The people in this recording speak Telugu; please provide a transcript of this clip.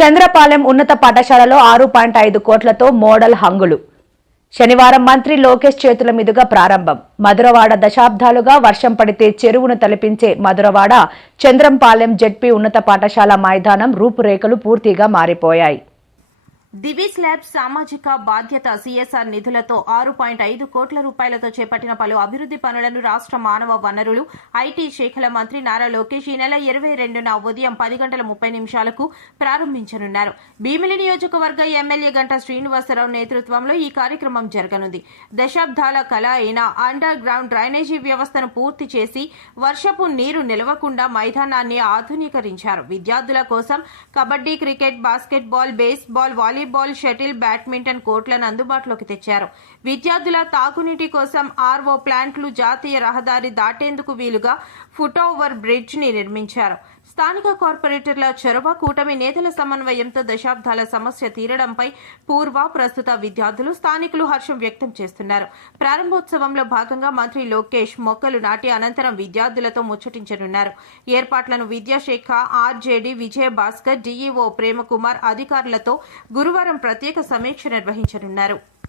చంద్రపాలెం ఉన్నత పాఠశాలలో 6.5 కోట్లతో మోడల్ హంగులు. శనివారం మంత్రి లోకేష్ చేతుల మీదుగా ప్రారంభం. మధురవాడ దశాబ్దాలుగా వర్షం పడితే చెరువును తలపించే మధురవాడ చంద్రంపాలెం జెడ్పీ ఉన్నత పాఠశాల మైదానం రూపురేఖలు పూర్తిగా మారిపోయాయి. దివీస్ ల్యాబ్ సామాజిక బాధ్యత సిఎస్ఆర్ నిధులతో 6.5 కోట్ల రూపాయలతో చేపట్టిన పలు అభివృద్ధి పనులను రాష్ట్ర మానవ వనరులు ఐటీ శాఖల మంత్రి నారా లోకేష్ ఈ నెల 22న ఉదయం 10:30 ప్రారంభించనున్నారు. భీమిలి నియోజకవర్గ ఎమ్మెల్యే గంటా శ్రీనివాసరావు నేతృత్వంలో ఈ కార్యక్రమం జరగనుంది. దశాబ్దాల కళ అయిన అండర్ గ్రౌండ్ డ్రైనేజీ వ్యవస్థను పూర్తి చేసి వర్షపు నీరు నిలవకుండా మైదానాన్ని ఆధునీకరించారు. విద్యార్థుల కోసం kabaddi, cricket, basketball, baseball, volleyball, shuttle, badminton కోర్టులను అందుబాటులోకి తెచ్చారు. విద్యార్థుల తాగునీటి కోసం ఆర్ఓ ప్లాంట్లు, జాతీయ రహదారి దాటేందుకు వీలుగా ఫుట్ ఓవర్ బ్రిడ్జ్ ని నిర్మించారు. స్థానిక కార్పొరేటర్ల చొరవ, కూటమి నేతల సమన్వయంతో దశాబ్దాల సమస్య తీరడంపై ప్రస్తుత విద్యార్థులు, స్థానికులు హర్షం వ్యక్తం చేస్తున్నారు. ప్రారంభోత్సవంలో భాగంగా మంత్రి లోకేష్ మొక్కలు నాటి అనంతరం విద్యార్థులతో ముచ్చటించనున్నారు. ఏర్పాట్లను విద్యాశాఖ ఆర్జేడీ విజయభాస్కర్, డీఈఓ ప్రేమకుమార్ అధికారులతో గురువారం ప్రత్యేక సమీక్ష నిర్వహించనున్నారు.